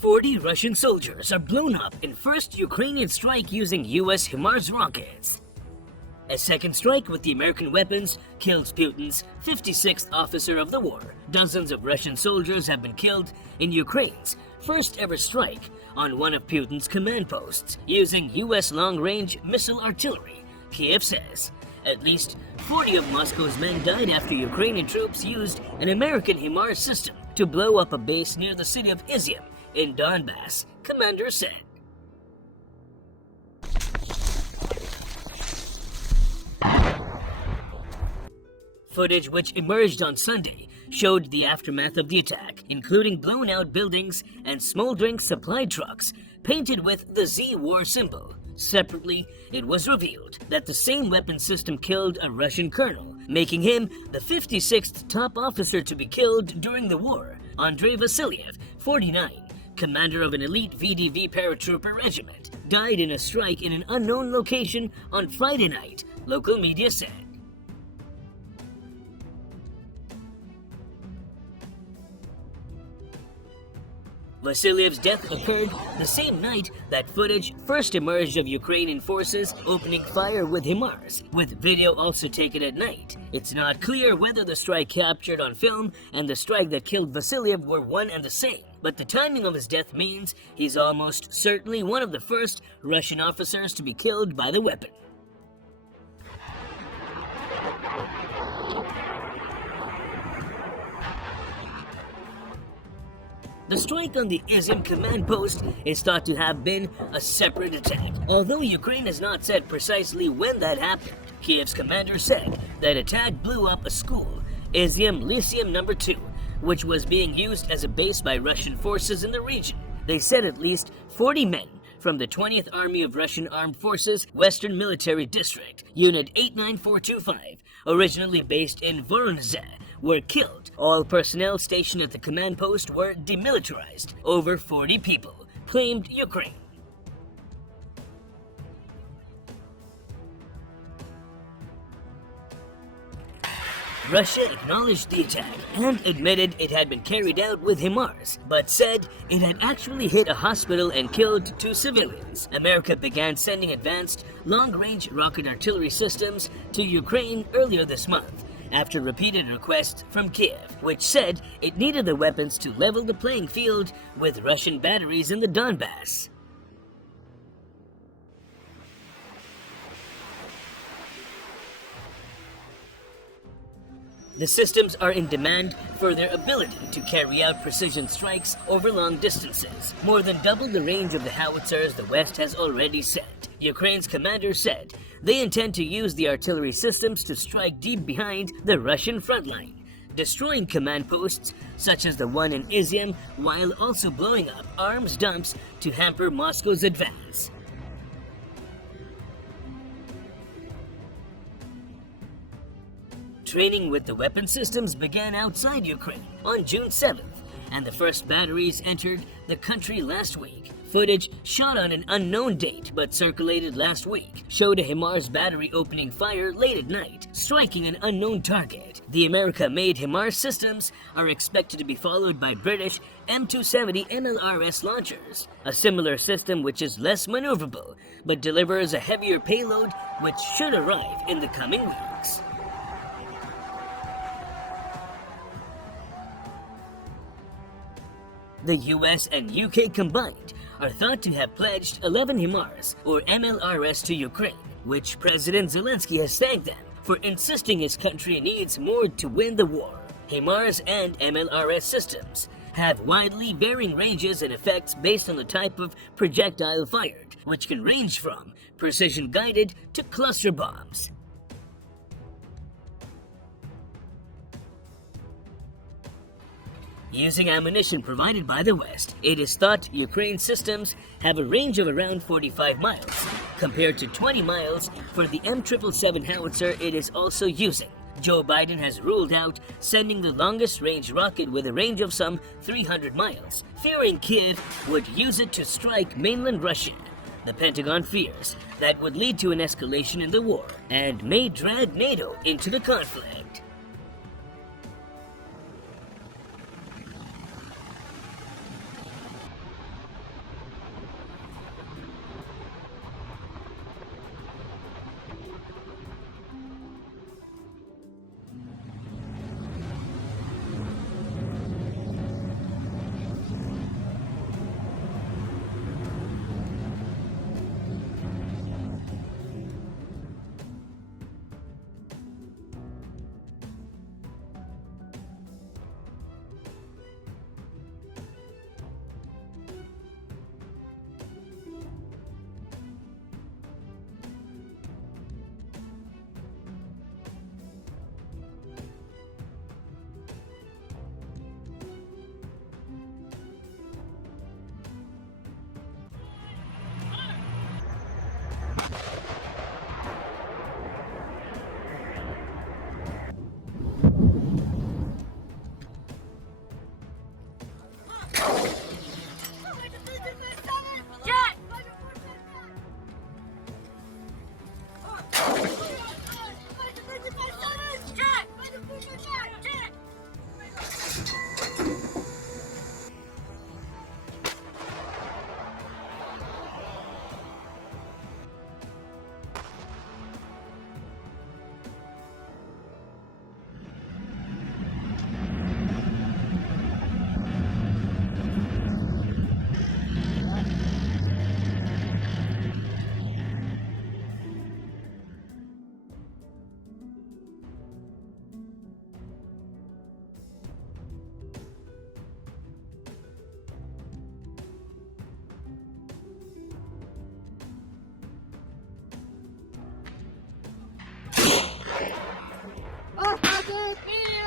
40 Russian soldiers are blown up in first Ukrainian strike using US HIMARS rockets. A second strike with the American weapons kills Putin's 56th officer of the war. Dozens of Russian soldiers have been killed in Ukraine's first ever strike on one of Putin's command posts using US long-range missile artillery, Kiev says. At least 40 of Moscow's men died after Ukrainian troops used an American HIMARS system to blow up a base near the city of Izium in Donbass, commander said. Footage which emerged on Sunday showed the aftermath of the attack, including blown-out buildings and smoldering supply trucks painted with the Z war symbol. Separately, it was revealed that the same weapon system killed a Russian colonel, making him the 56th top officer to be killed during the war. Andrei Vasilyev, 49, commander of an elite VDV paratrooper regiment, died in a strike in an unknown location on Friday night, local media said. Vasilyev's death occurred the same night that footage first emerged of Ukrainian forces opening fire with HIMARS, with video also taken at night. It's not clear whether the strike captured on film and the strike that killed Vasilyev were one and the same, but the timing of his death means he's almost certainly one of the first Russian officers to be killed by the weapon. The strike on the Izium command post is thought to have been a separate attack, although Ukraine has not said precisely when that happened. Kiev's commander said that attack blew up a school, Izium Lyceum No. 2, which was being used as a base by Russian forces in the region. They said at least 40 men from the 20th Army of Russian Armed Forces Western Military District, Unit 89425, originally based in Voronezh, were killed. All personnel stationed at the command post were demilitarized. Over 40 people, claimed Ukraine. Russia acknowledged the attack and admitted it had been carried out with HIMARS, but said it had actually hit a hospital and killed 2 civilians. America began sending advanced, long-range rocket artillery systems to Ukraine earlier this month, after repeated requests from Kiev, which said it needed the weapons to level the playing field with Russian batteries in the Donbass. The systems are in demand for their ability to carry out precision strikes over long distances, more than double the range of the howitzers the West has already sent. Ukraine's commander said they intend to use the artillery systems to strike deep behind the Russian front line, destroying command posts such as the one in Izium, while also blowing up arms dumps to hamper Moscow's advance. Training with the weapon systems began outside Ukraine on June 7th, and the first batteries entered the country last week. Footage shot on an unknown date but circulated last week showed a HIMARS battery opening fire late at night, striking an unknown target. The America-made HIMARS systems are expected to be followed by British M270 MLRS launchers, a similar system which is less maneuverable but delivers a heavier payload which should arrive in the coming weeks. The US and UK combined are thought to have pledged 11 HIMARS or MLRS to Ukraine, which President Zelensky has thanked them for insisting his country needs more to win the war. HIMARS and MLRS systems have widely varying ranges and effects based on the type of projectile fired, which can range from precision-guided to cluster bombs. Using ammunition provided by the West, it is thought Ukraine's systems have a range of around 45 miles, compared to 20 miles for the M777 howitzer it is also using. Joe Biden has ruled out sending the longest-range rocket with a range of some 300 miles, fearing Kiev would use it to strike mainland Russia. The Pentagon fears that would lead to an escalation in the war and may drag NATO into the conflict. European!